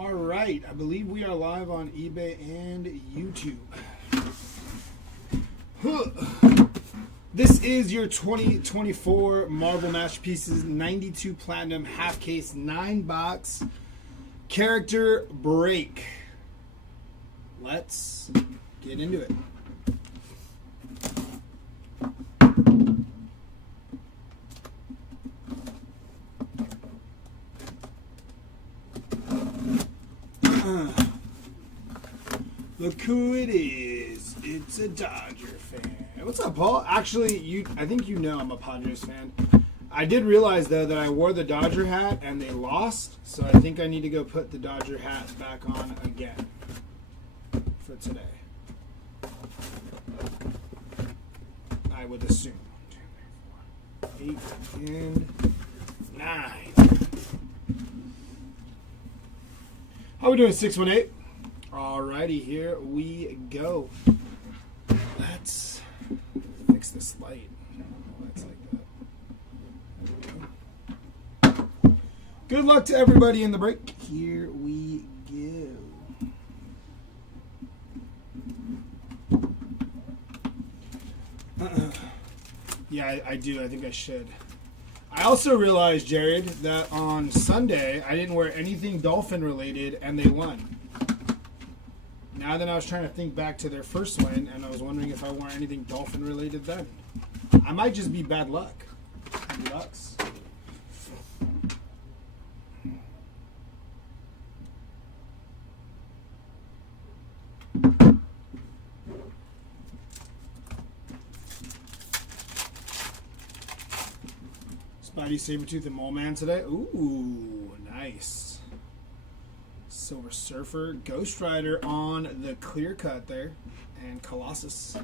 All right, I believe we are live on eBay and YouTube. This is your 2024 Marvel Masterpieces 92 Platinum half case 9-box character break. Let's get into it. Look who it is. It's a Dodger fan. What's up, Paul? Actually, I think you know I'm a Padres fan. I did realize, though, that I wore the Dodger hat and they lost, so I think I need to go put the Dodger hat back on again for today. I would assume. 8 and 9. How we doing, 618? Alrighty, here we go. Let's fix this light. That's like that. Good luck to everybody in the break. Here we go. Yeah, I do. I think I should. I also realized, Jared, that on Sunday I didn't wear anything Dolphin related and they won. Now then I was trying to think back to their first win and I was wondering if I wore anything Dolphin related then. I might just be bad luck. Lucks. Spidey, Sabretooth, and Mole Man today. Ooh, nice. Silver Surfer, Ghost Rider on the clear cut there, and Colossus.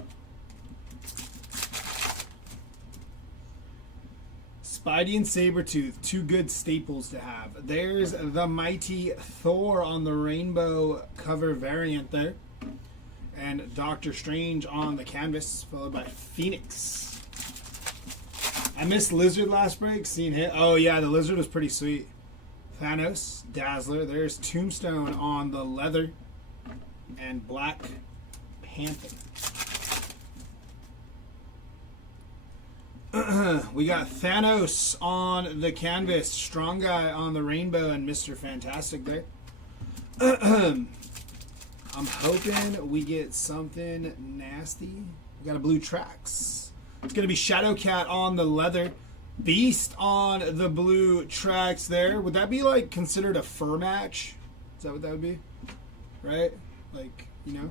Spidey and Sabretooth, two good staples to have. There's the mighty Thor on the rainbow cover variant there, and Doctor Strange on the canvas, followed by Phoenix. I missed Lizard last break, seen hit. Oh yeah, the Lizard was pretty sweet. Thanos, Dazzler, there's Tombstone on the leather, and Black Panther. We got Thanos on the canvas, Strong Guy on the rainbow, and Mr. Fantastic there. I'm hoping we get something nasty. We got a blue tracks. It's going to be Shadowcat on the leather. Beast on the blue tracks there. Would that be like considered a fur match? Is that what that would be? Right? Like, you know?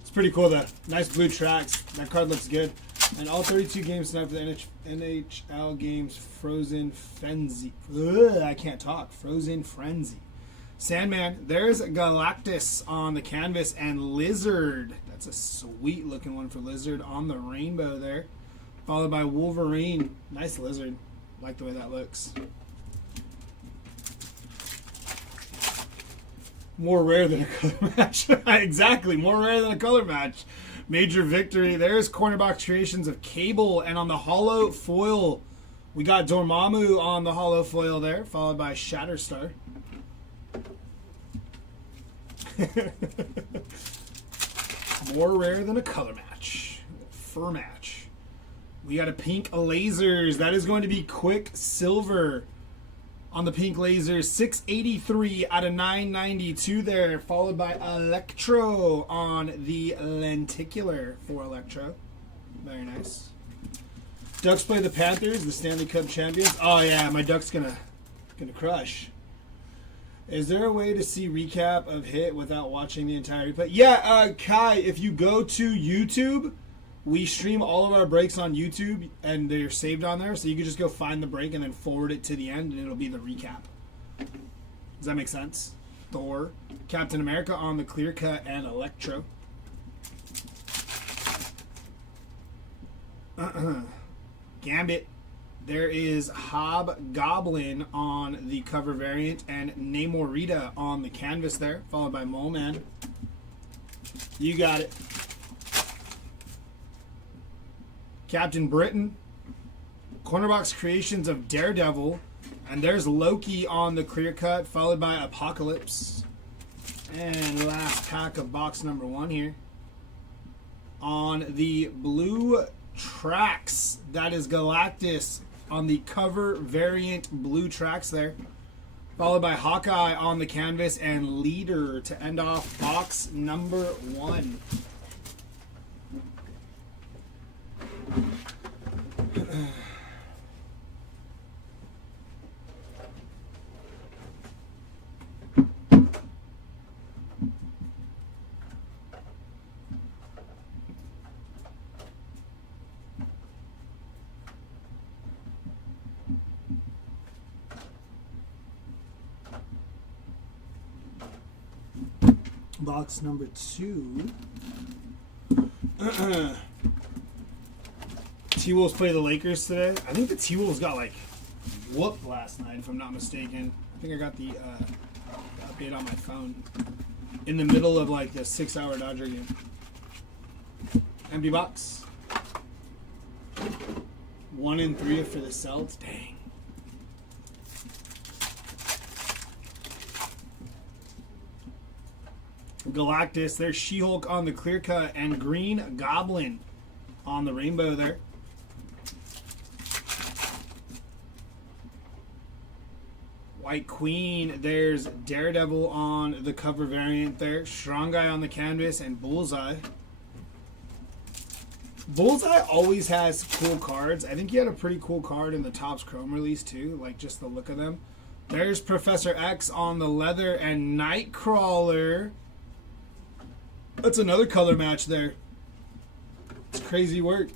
It's pretty cool though. Nice blue tracks. That card looks good. And all 32 games tonight for the NHL games. Frozen Frenzy. Ugh, I can't talk. Frozen Frenzy. Sandman. There's Galactus on the canvas. And Lizard. That's a sweet looking one for Lizard on the rainbow there. Followed by Wolverine. Nice Lizard. Like the way that looks. More rare than a color match. Exactly. More rare than a color match. Major victory. There's Cornerbox Creations of Cable. And on the hollow foil, we got Dormammu on the hollow foil there. Followed by Shatterstar. More rare than a color match. Fur match. We got a pink lasers. That is going to be Quicksilver on the pink lasers. 683 out of 992 there. Followed by Electro on the lenticular for Electro. Very nice. Ducks play the Panthers, the Stanley Cup champions. Oh yeah, my Ducks gonna crush. Is there a way to see recap of Hit without watching the entire replay? Yeah, Kai, if you go to YouTube, we stream all of our breaks on YouTube, and they're saved on there, so you can just go find the break and then forward it to the end, and it'll be the recap. Does that make sense? Thor, Captain America on the clear cut, and Electro. Gambit. There is Hobgoblin on the cover variant, and Namorita on the canvas there, followed by Mole Man. You got it. Captain Britain, Cornerbox Creations of Daredevil, And there's Loki on the clear cut, followed by Apocalypse. And last pack of box number 1 here. On the blue tracks, that is Galactus on the cover variant blue tracks there. Followed by Hawkeye on the canvas and Leader to end off box number 1. Box number 2. T-Wolves play the Lakers today. I think the T-Wolves got like whooped last night, if I'm not mistaken. I think I got the update on my phone in the middle of like the 6-hour Dodger game. Empty box. 1 in 3 for the Celts. Dang. Galactus, there's She-Hulk on the clear cut and Green Goblin on the rainbow there. White Queen, there's Daredevil on the cover variant there. Strong Guy on the canvas and Bullseye. Bullseye always has cool cards. I think he had a pretty cool card in the Topps Chrome release too, like just the look of them. There's Professor X on the leather and Nightcrawler. That's another color match there. It's crazy work.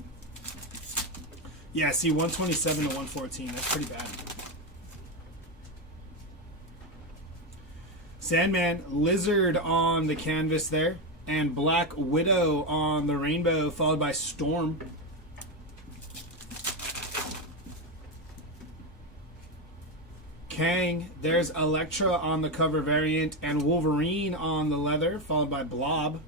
Yeah, see, 127 to 114. That's pretty bad. Sandman, Lizard on the canvas there. And Black Widow on the rainbow, followed by Storm. Kang, there's Elektra on the cover variant and Wolverine on the leather, followed by Blob.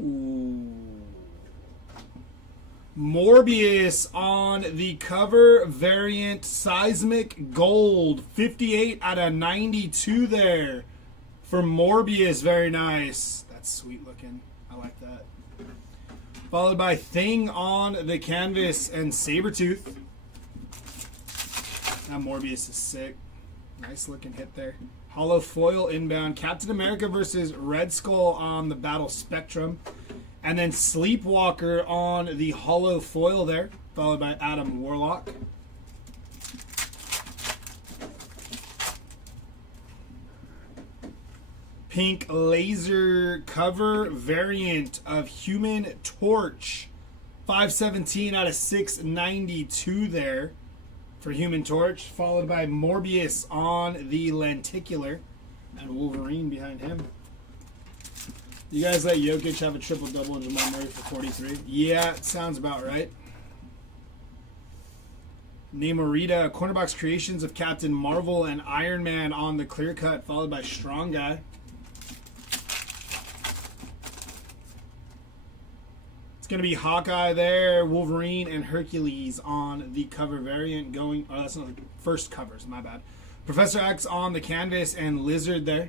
Ooh. Morbius on the cover variant Seismic Gold, 58 out of 92 there for Morbius. Very nice. That's sweet looking. I like that. Followed by Thing on the canvas and Sabretooth. That Morbius is sick. Nice looking hit there. Hollow foil inbound. Captain America versus Red Skull on the Battle Spectrum. And then Sleepwalker on the hollow foil there. Followed by Adam Warlock. Pink laser cover variant of Human Torch. 517 out of 692 there for Human Torch. Followed by Morbius on the lenticular. And Wolverine behind him. You guys let Jokic have a triple-double and Jamal Murray for 43? Yeah, sounds about right. Namorita, Cornerbox Creations of Captain Marvel and Iron Man on the clear cut, followed by Strong Guy. It's going to be Hawkeye there, Wolverine, and Hercules on the cover variant going... Oh, that's not the first covers, my bad. Professor X on the canvas and Lizard there.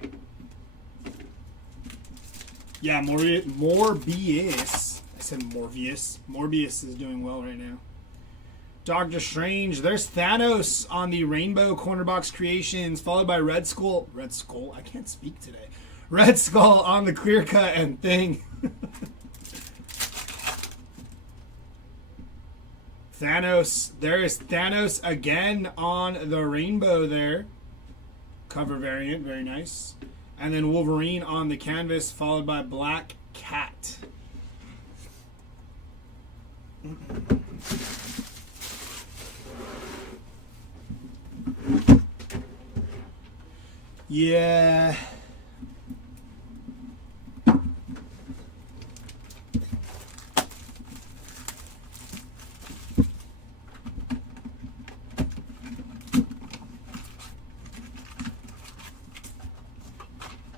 Yeah, Morbius. I said Morbius. Morbius is doing well right now. Doctor Strange. There's Thanos on the Rainbow Cornerbox Creations, followed by Red Skull. Red Skull? I can't speak today. Red Skull on the clear cut and Thing. Thanos. There is Thanos again on the rainbow there. Cover variant. Very nice. And then Wolverine on the canvas, followed by Black Cat. Yeah.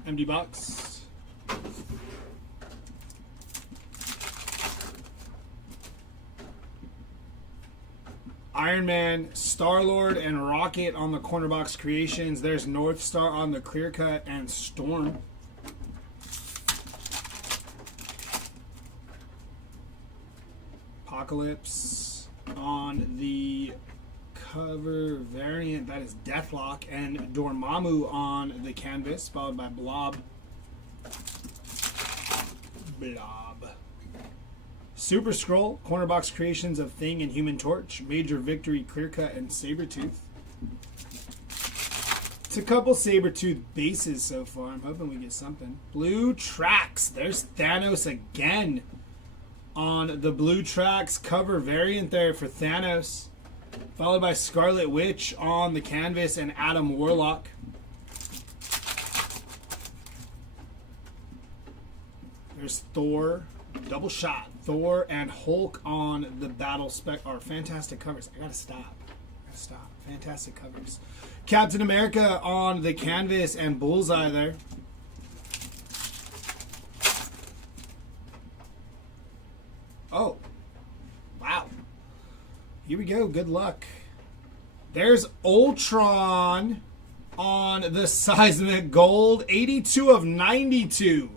Empty box. Iron Man, Star-Lord, and Rocket on the corner box creations. There's North Star on the clear cut and Storm. Apocalypse on the cover variant. That is Deathlock, and Dormammu on the canvas, followed by Blob. Super Scroll, corner box creations of Thing and Human Torch, Major Victory, Clear Cut, and Sabretooth. It's a couple Sabretooth bases so far. I'm hoping we get something. Blue Tracks. There's Thanos again on the Blue Tracks cover variant there for Thanos. Followed by Scarlet Witch on the canvas and Adam Warlock. There's Thor. Double shot. Thor and Hulk on the Battle Spec are fantastic covers. I gotta stop. Fantastic covers. Captain America on the canvas and Bullseye there. Oh. Wow. Here we go. Good luck. There's Ultron on the Seismic Gold. 82 of 92.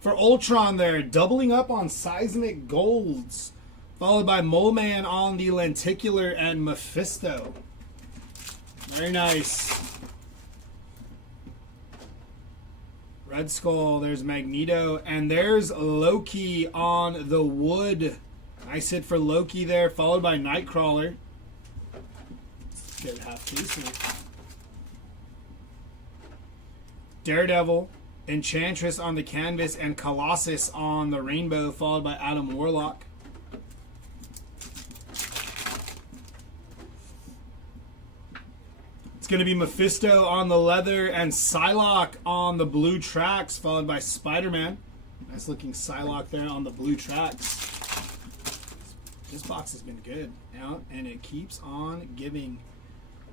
For Ultron there, doubling up on Seismic Golds. Followed by Mole Man on the Lenticular and Mephisto. Very nice. Red Skull, there's Magneto. And there's Loki on the wood. Nice hit for Loki there, followed by Nightcrawler. Good half piece here. Daredevil. Enchantress on the canvas and Colossus on the rainbow, followed by Adam Warlock. It's going to be Mephisto on the leather and Psylocke on the blue tracks, followed by Spider-Man. Nice looking Psylocke there on the blue tracks. This box has been good out, and it keeps on giving.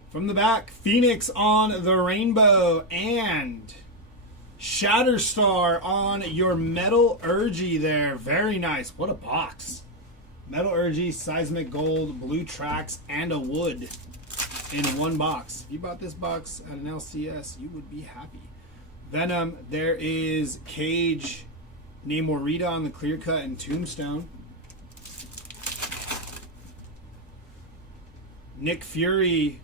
From the back, Phoenix on the rainbow and Shatterstar on your Metal Urgy there. Very nice. What a box. Metal Urgy, Seismic Gold, Blue Tracks, and a wood in one box. If you bought this box at an LCS, you would be happy. Venom, there is Cage, Namorita on the clear cut, and Tombstone. Nick Fury,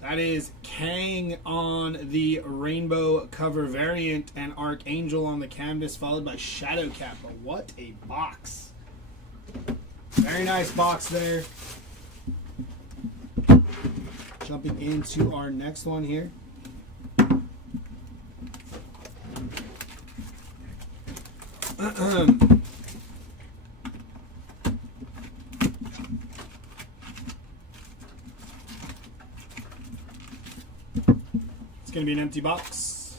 that is Kang on the rainbow cover variant and Archangel on the canvas, followed by Shadowcat. But what a box. Very nice box there. Jumping into our next one here. It's going to be an empty box.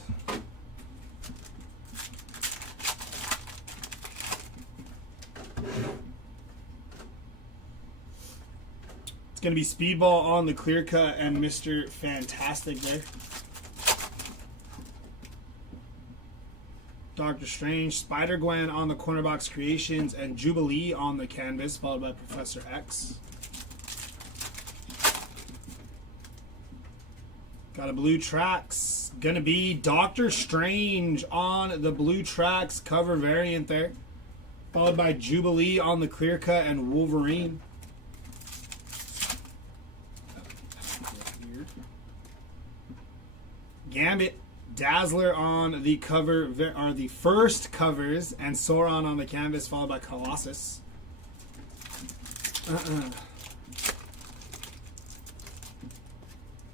It's going to be Speedball on the clear cut and Mr. Fantastic there. Doctor Strange, Spider-Gwen on the corner box creations and Jubilee on the canvas, followed by Professor X. Got a Blue Tracks. Gonna be Doctor Strange on the Blue Tracks cover variant there. Followed by Jubilee on the clear cut and Wolverine. Gambit, Dazzler on the cover, or the first covers, and Sauron on the canvas, followed by Colossus.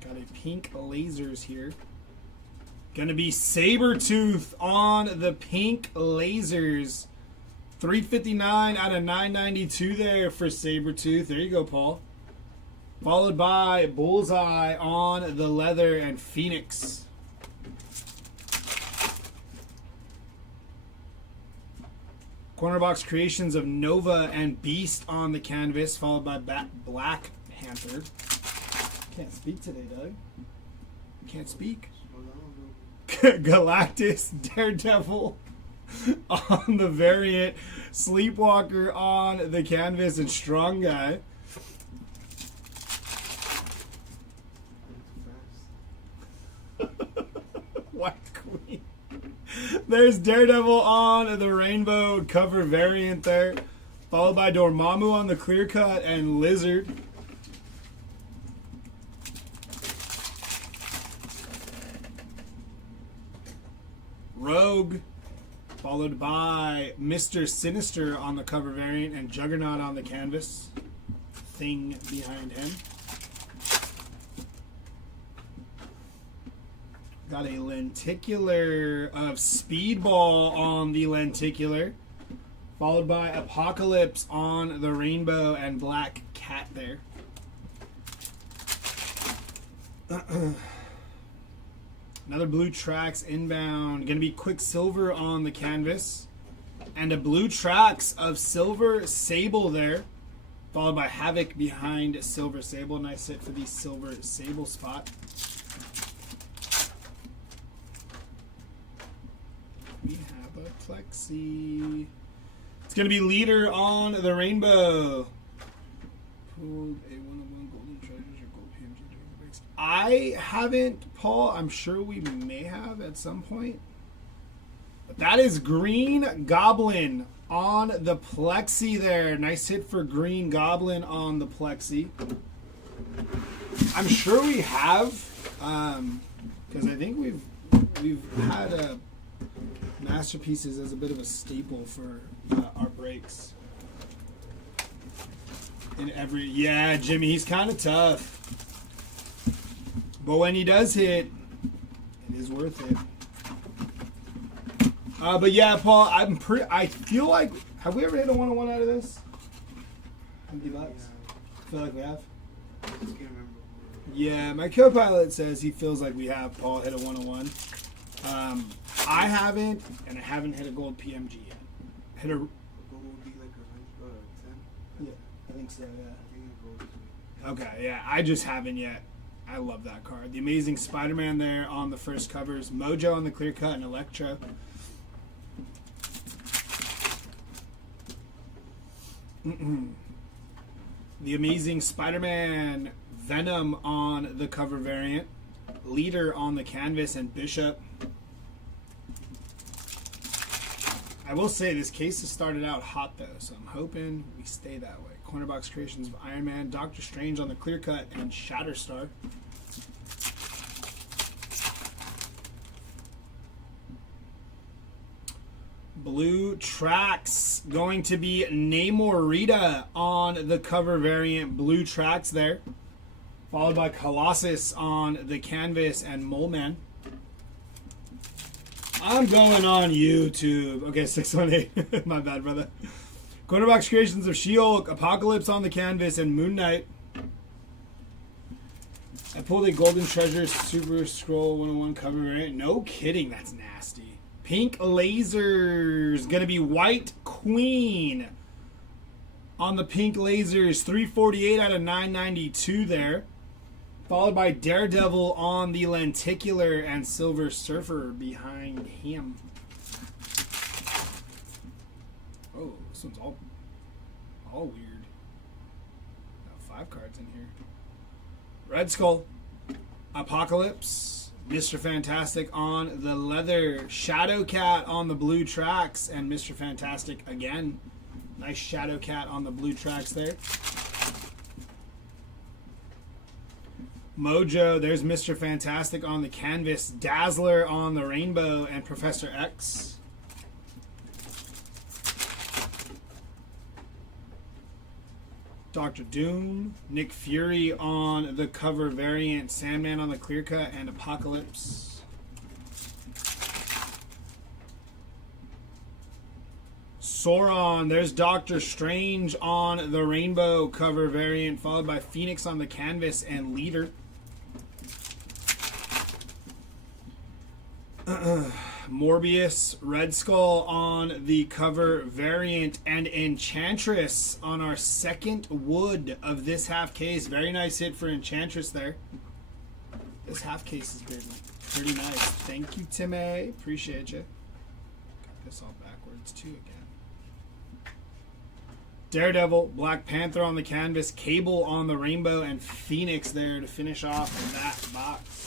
Got a pink lasers here. Gonna be Sabretooth on the pink lasers. 359 out of 992 there for Sabretooth. There you go, Paul. Followed by Bullseye on the leather and Phoenix. Corner box creations of Nova and Beast on the canvas, followed by Black Panther. Can't speak today, Doug. Can't speak. Galactus, Daredevil on the variant, Sleepwalker on the canvas, and Strong Guy. There's Daredevil on the rainbow cover variant there. Followed by Dormammu on the clear cut and Lizard. Rogue. Followed by Mr. Sinister on the cover variant and Juggernaut on the canvas. Thing behind him. Got a lenticular of Speedball on the lenticular. Followed by Apocalypse on the rainbow and Black Cat there. Another Blue Tracks inbound. Going to be Quicksilver on the canvas. And a Blue Tracks of Silver Sable there. Followed by Havoc behind Silver Sable. Nice hit for the Silver Sable spot. We have a Plexi. It's going to be Leader on the rainbow. Pulled a 101 Golden Treasures or Gold PMG breaks. I haven't, Paul. I'm sure we may have at some point. But that is Green Goblin on the Plexi there. Nice hit for Green Goblin on the Plexi. I'm sure we have, because I think we've had Masterpieces as a bit of a staple for our breaks. Yeah, Jimmy, he's kind of tough, but when he does hit, it is worth it. But yeah, Paul, I feel like, have we ever hit a 101 out of this? Deluxe? I feel like we have. I just can't remember. Yeah, my co-pilot says he feels like we have Paul hit a 101. I haven't, and I haven't hit a gold PMG yet. Hit a Gold would be like a 10? Yeah, I think so, yeah. I think gold is sweet. Okay, yeah, I just haven't yet. I love that card. The Amazing Spider-Man there on the first covers. Mojo on the clear cut and Electro. The Amazing Spider-Man Venom on the cover variant. Leader on the canvas and Bishop. I will say this case has started out hot though, so I'm hoping we stay that way. Corner Box Creations of Iron Man, Doctor Strange on the clear cut, and Shatterstar. Blue Tracks going to be Namorita on the cover variant. Blue Tracks there. Followed by Colossus on the canvas and Mole Man. I'm going on YouTube. Okay, 618. My bad, brother. Cornerbox Creations of She-Hulk, Apocalypse on the canvas, and Moon Knight. I pulled a Golden Treasure Super Scroll 101 cover variant. No kidding, that's nasty. Pink Lasers. Gonna be White Queen on the Pink Lasers. 348 out of 992 there. Followed by Daredevil on the lenticular and Silver Surfer behind him. Oh, this one's all weird. Got 5 cards in here. Red Skull, Apocalypse, Mr. Fantastic on the leather, Shadow Cat on the blue tracks, and Mr. Fantastic again. Nice Shadow Cat on the blue tracks there. Mojo, there's Mr. Fantastic on the canvas, Dazzler on the rainbow, and Professor X. Dr. Doom, Nick Fury on the cover variant, Sandman on the clear cut, and Apocalypse. Sauron, there's Doctor Strange on the rainbow cover variant, followed by Phoenix on the canvas and Leader. Morbius, Red Skull on the cover variant, and Enchantress on our second wood of this half case. Very nice hit for Enchantress there. This half case is pretty nice. Thank you, Timmy. Appreciate you. Got this all backwards too again. Daredevil, Black Panther on the canvas, Cable on the rainbow, and Phoenix there to finish off that box.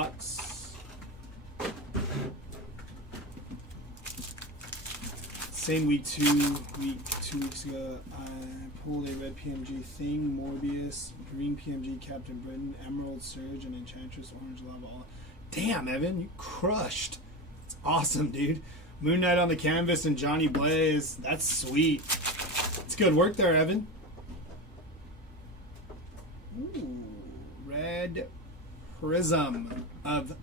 box. Same week 2 weeks ago, I pulled a red PMG Thing, Morbius, green PMG Captain Britain, Emerald Surge, and Enchantress Orange Lava. Damn, Evan, you crushed. It's awesome, dude. Moon Knight on the canvas and Johnny Blaze. That's sweet. It's good work there, Evan. Ooh, red Prism of...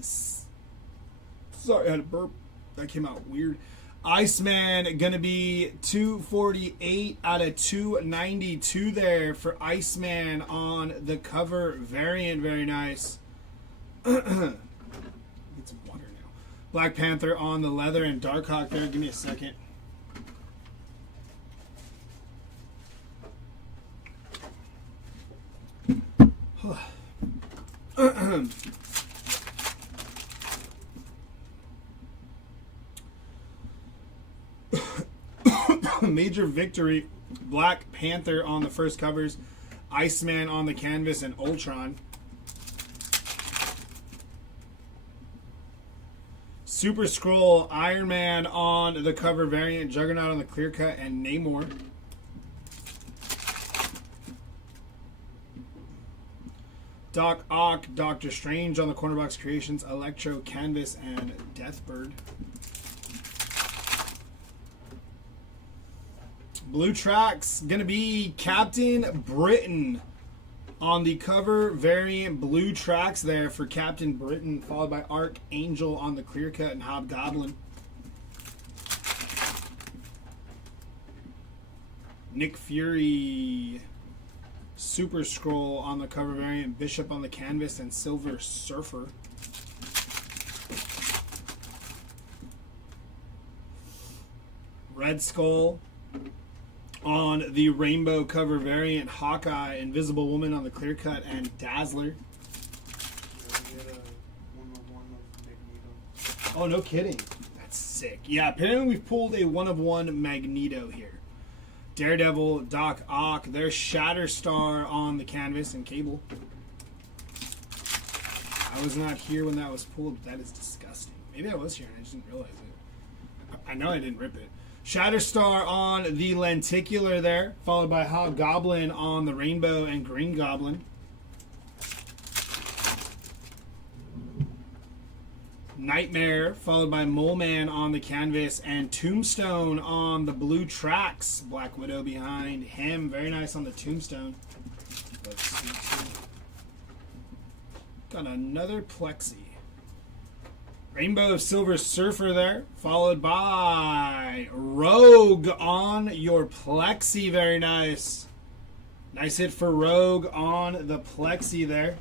Sorry, I had a burp. That came out weird. Iceman going to be 248 out of 292 there for Iceman on the cover variant. Very nice. Get some water now. Black Panther on the leather and Darkhawk there. Give me a second. Major Victory, Black Panther on the first covers, Iceman on the canvas, and Ultron. Super Scroll, Iron Man on the cover variant, Juggernaut on the clear cut, and Namor. Doc Ock, Doctor Strange on the Corner Box Creations, Electro Canvas, and Deathbird. Blue Tracks, going to be Captain Britain on the cover variant. Blue Tracks there for Captain Britain, followed by Archangel on the clear cut and Hobgoblin. Nick Fury, Super Scroll on the cover variant, Bishop on the canvas, and Silver Surfer. Red Skull on the rainbow cover variant, Hawkeye, Invisible Woman on the clear cut, and Dazzler. Oh, no kidding. That's sick. Yeah, apparently we've pulled a 1-of-1 Magneto here. Daredevil, Doc Ock, there's Shatterstar on the canvas and Cable. I was not here when that was pulled, but that is disgusting. Maybe I was here and I just didn't realize it. I know I didn't rip it. Shatterstar on the lenticular there, followed by Hobgoblin on the rainbow and Green Goblin. Nightmare, followed by Mole Man on the canvas, and Tombstone on the blue tracks. Black Widow behind him. Very nice on the Tombstone. Got another Plexi. Rainbow of Silver Surfer there, followed by Rogue on your Plexi. Very nice. Nice hit for Rogue on the Plexi there.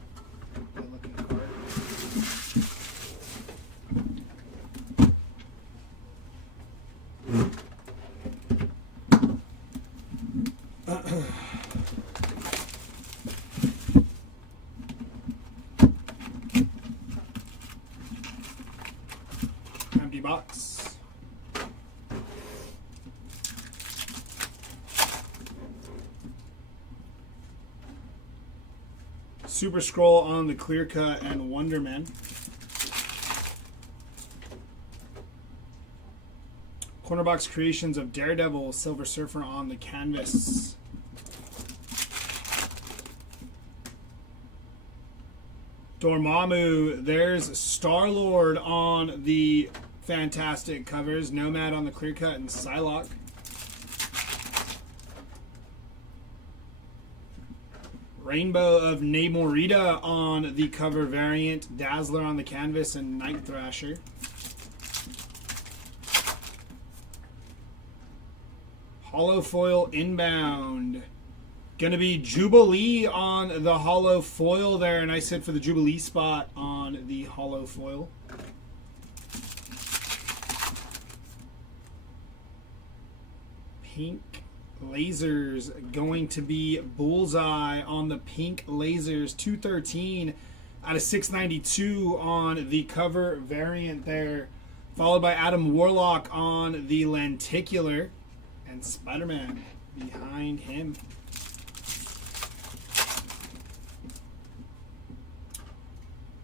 Empty box. Super Scroll on the clear cut and Wonder Man. Corner Box Creations of Daredevil, Silver Surfer on the canvas. Dormammu, there's Star-Lord on the fantastic covers, Nomad on the clear cut, and Psylocke. Rainbow of Namorita on the cover variant, Dazzler on the canvas, and Night Thrasher. Hollow Foil Inbound. Gonna be Jubilee on the hollow foil there. Nice hit for the Jubilee spot on the hollow foil. Pink Lasers, going to be Bullseye on the Pink Lasers. 213 out of 692 on the cover variant there. Followed by Adam Warlock on the lenticular. And Spider-Man behind him.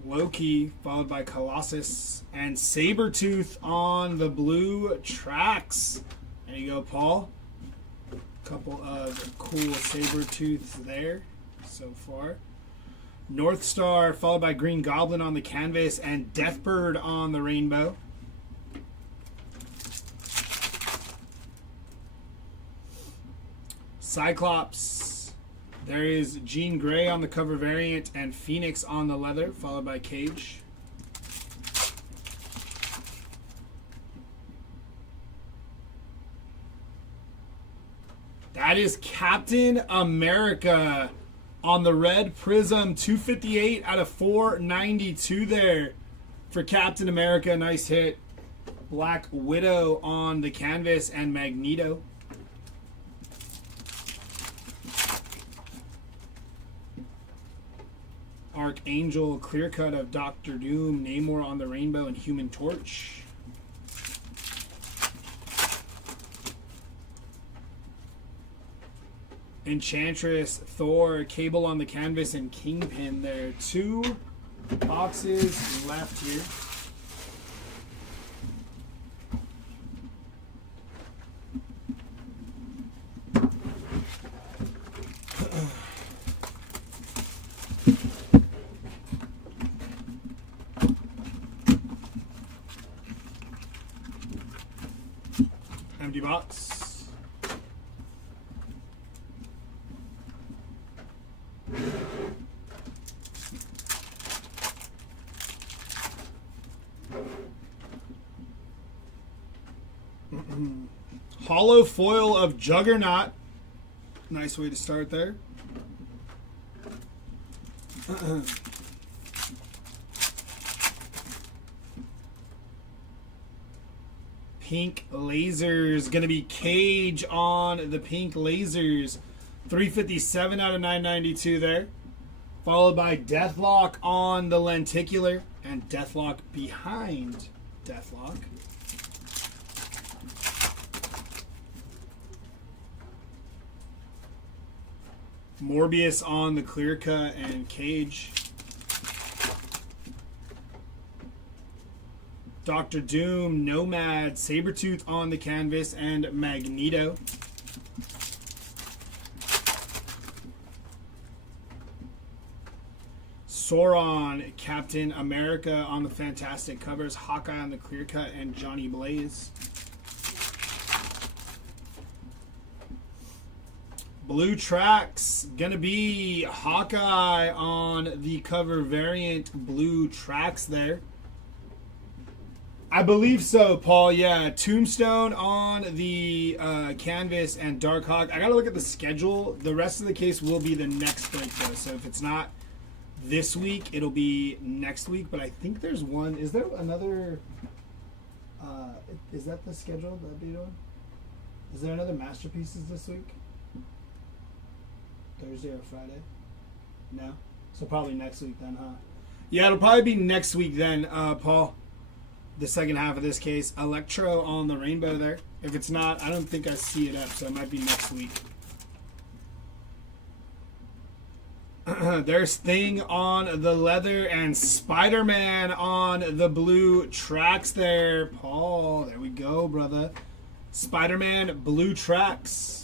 Loki, followed by Colossus, and Sabretooth on the blue tracks. There you go, Paul. Couple of cool Sabretooths there so far. North Star, followed by Green Goblin on the canvas, and Deathbird on the rainbow. Cyclops. There is Jean Grey on the cover variant and Phoenix on the leather, followed by Cage. That is Captain America on the red prism, 258 out of 492 there for Captain America. Nice hit. Black Widow on the canvas and Magneto. Archangel clear cut of Doctor Doom, Namor on the rainbow, and Human Torch. Enchantress, Thor, Cable on the canvas, and Kingpin there. 2 boxes left here. Empty box. Hollow foil of Juggernaut. Nice way to start there. Pink lasers. Going to be Cage on the pink lasers. 357 out of 992 there. Followed by Deathlock on the lenticular. And Deathlock behind Deathlock. Morbius on the clear cut and Cage. Doctor Doom, Nomad, Sabretooth on the canvas, and Magneto. Sauron, Captain America on the fantastic covers, Hawkeye on the clear cut, and Johnny Blaze. Blue tracks, gonna be Hawkeye on the cover variant. Blue tracks there. I believe so, Paul. Yeah, Tombstone on the canvas and Darkhawk. I gotta look at the schedule. The rest of the case will be the next break, though. So if it's not this week, it'll be next week. But I think there's one. Is there another? Is that the schedule that they're doing? Is there another masterpieces this week? Thursday or Friday? No? So probably next week then, huh? Yeah, it'll probably be next week then, Paul. The second half of this case. Electro on the rainbow there. If it's not, I don't think I see it up, so it might be next week. There's Thing on the leather and Spider-Man on the blue tracks there. Paul, there we go, brother. Spider-Man blue tracks.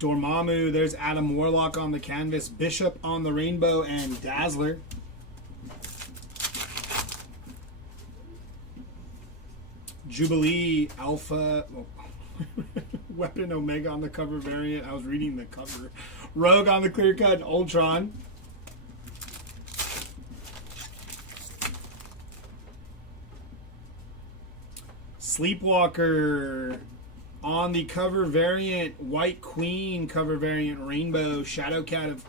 Dormammu, there's Adam Warlock on the canvas, Bishop on the rainbow, and Dazzler. Jubilee, Alpha, Weapon Omega on the cover variant. I was reading the cover. Rogue on the clear cut, and Ultron. Sleepwalker on the cover variant, White Queen cover variant, Rainbow, Shadowcat of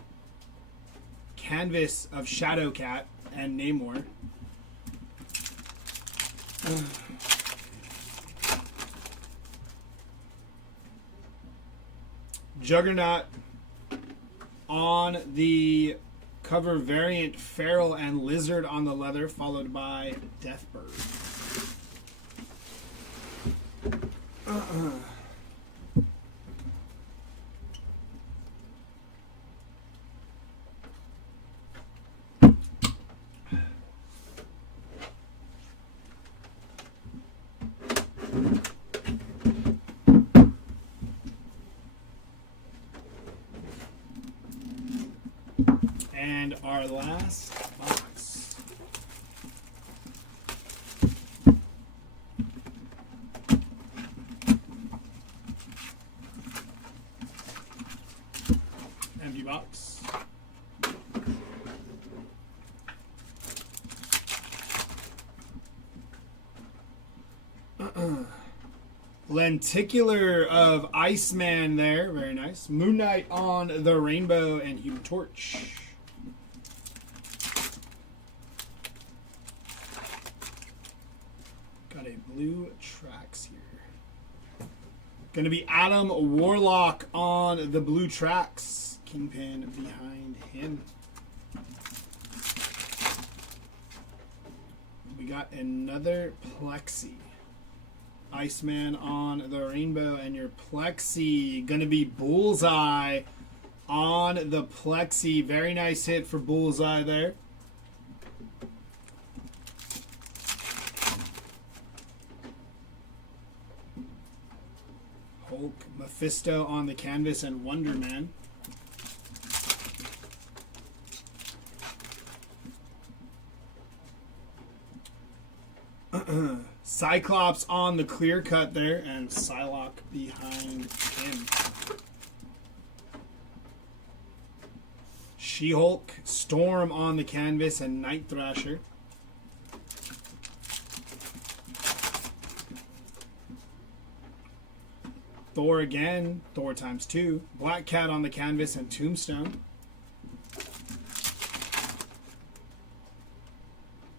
canvas of Shadowcat and Namor. Juggernaut on the cover variant, Feral and Lizard on the leather, followed by Deathbird. And our last box. Empty box. Lenticular of Iceman there. Very nice. Moon Knight on the Rainbow and Human Torch. Got a blue tracks here. Going to be Adam Warlock on the blue tracks. Kingpin behind him. We got another Plexi. Iceman on the Rainbow and your Plexi. Gonna be Bullseye on the Plexi. Very nice hit for Bullseye there. Hulk, Mephisto on the canvas and Wonder Man. Cyclops on the clear cut there, and Psylocke behind him. She-Hulk, Storm on the canvas, and Night Thrasher. Thor again, Thor ×2. Black Cat on the canvas, and Tombstone.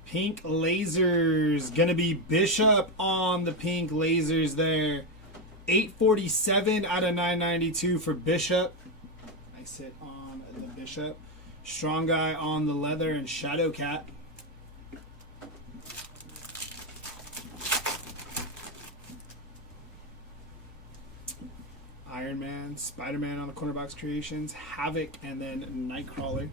Pink lasers. Gonna be Bishop on the pink lasers there. 847 out of 992 for Bishop. Nice hit on the Bishop. Strong Guy on the leather and Shadow Cat. Iron Man, Spider-Man on the corner box creations, Havoc, and then Nightcrawler.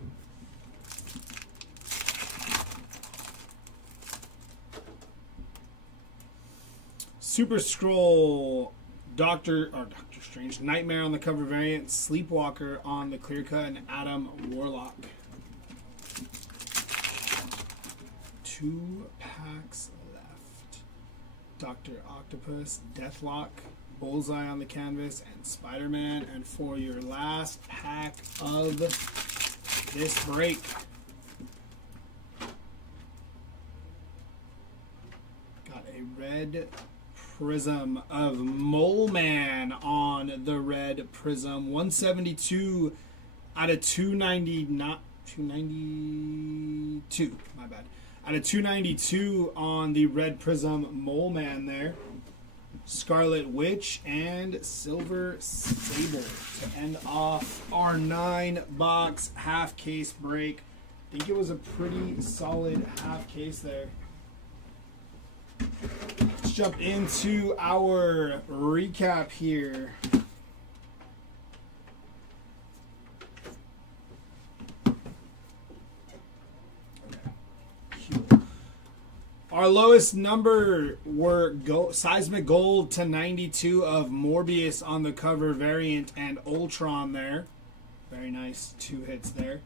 Super Scroll, Doctor Strange, Nightmare on the cover variant, Sleepwalker on the clear cut, and Adam Warlock. 2 packs left. Dr. Octopus, Deathlock, Bullseye on the canvas, and Spider-Man. And for your last pack of this break, got a red Prism of Mole Man on the red Prism. 172 out of 292. My bad. Out of 292 on the red Prism Mole Man there. Scarlet Witch and Silver Sable to end off our 9-box half case break. I think it was a pretty solid half case there. Let's jump into our recap here. Our lowest number were Seismic Gold to 92 of Morbius on the cover variant and Ultron there. Very nice 2 hits there.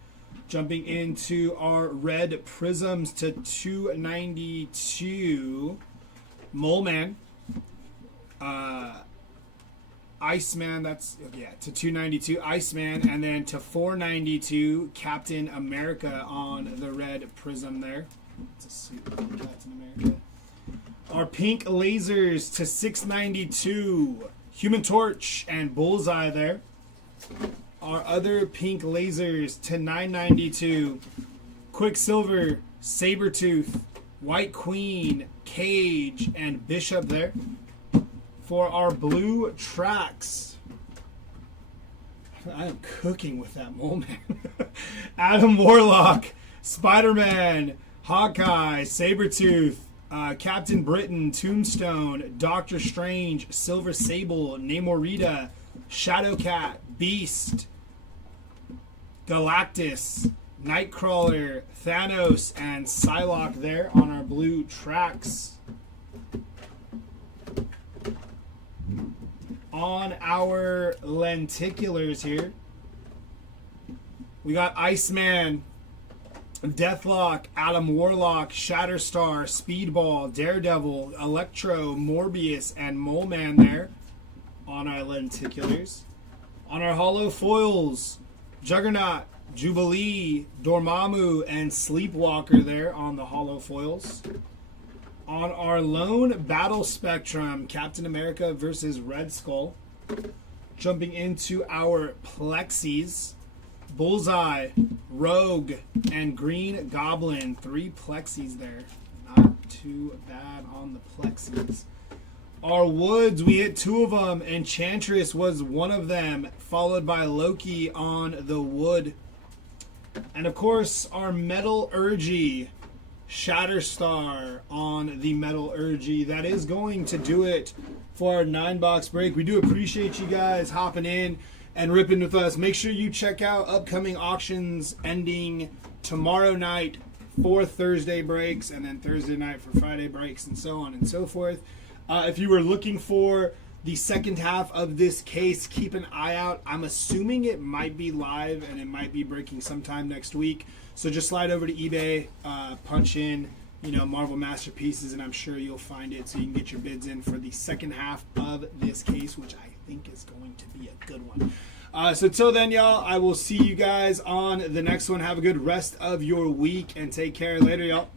Jumping into our red Prisms to 292. Mole Man. Iceman, that's, yeah, to 292. Iceman, and then to 492, Captain America on the red Prism there. It's a suit of Captain America. Our pink lasers to 692. Human Torch and Bullseye there. Our other pink lasers to 992. Quicksilver, Sabretooth, White Queen, Cage, and Bishop there. For our blue tracks, I am cooking with that Mole Man. Adam Warlock, Spider-Man, Hawkeye, Sabretooth, Captain Britain, Tombstone, Doctor Strange, Silver Sable, Namorita, Shadowcat, Beast, Galactus, Nightcrawler, Thanos, and Psylocke there on our blue tracks. On our lenticulars here, we got Iceman Deathlock, Adam Warlock, Shatterstar, Speedball, Daredevil, Electro, Morbius, and Mole Man there on our lenticulars. On our hollow foils, Juggernaut, Jubilee, Dormammu, and Sleepwalker there on the hollow foils. On our lone battle spectrum, Captain America versus Red Skull. Jumping into our Plexis, Bullseye, Rogue, and Green Goblin. 3 Plexis there. Not too bad on the Plexis. Our Woods, we hit 2 of them. Enchantress was one of them, followed by Loki on the Wood. And of course, our Metallurgy, Shatterstar on the Metallurgy. That is going to do it for our 9-box break. We do appreciate you guys hopping in and ripping with us. Make sure you check out upcoming auctions ending tomorrow night for Thursday breaks, and then Thursday night for Friday breaks, and so on and so forth. If you were looking for the second half of this case, keep an eye out. I'm assuming it might be live and it might be breaking sometime next week. So just slide over to eBay, punch in, Marvel Masterpieces, and I'm sure you'll find it so you can get your bids in for the second half of this case, which I think is going to be a good one. So till then, y'all, I will see you guys on the next one. Have a good rest of your week and take care. Later, y'all.